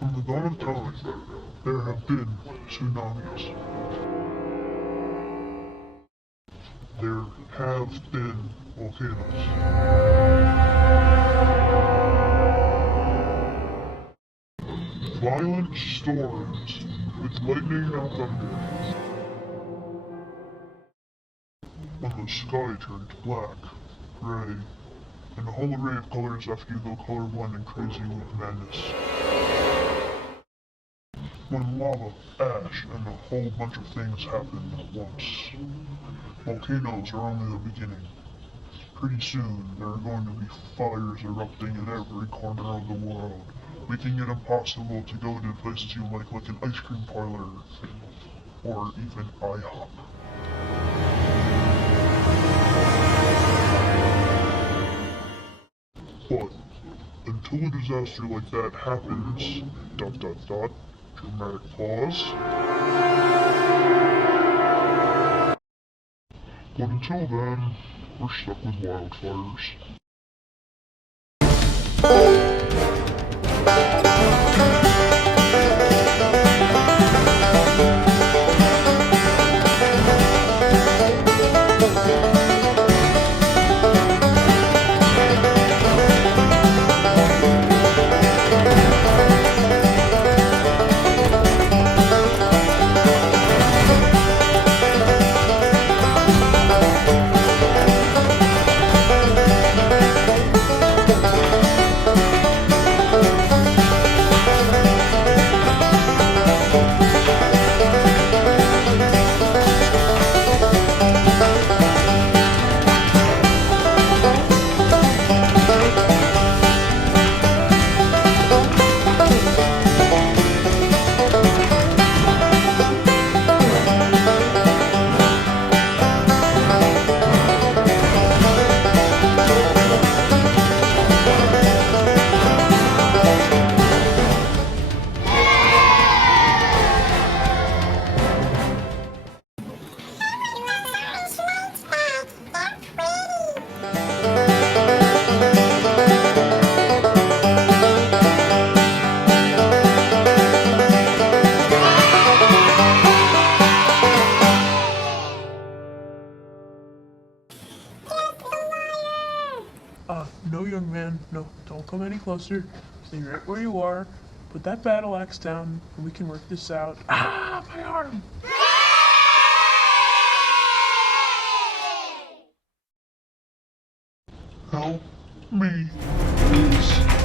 From the dawn of time, there have been tsunamis. There have been volcanoes. Violent storms with lightning and thunder. When the sky turned black, gray, and a whole array of colors left you go colorblind and crazy with madness. When lava, ash, and a whole bunch of things happen at once. Volcanoes are only the beginning. Pretty soon, there are going to be fires erupting in every corner of the world, making it impossible to go to places you like an ice cream parlor, or even IHOP. But until a disaster like that happens, dramatic pause. But until then, we're stuck with wildfires. No, young man, no, don't come any closer. Stay right where you are. Put that battle axe down, and we can work this out. Ah, my arm! Help me, please.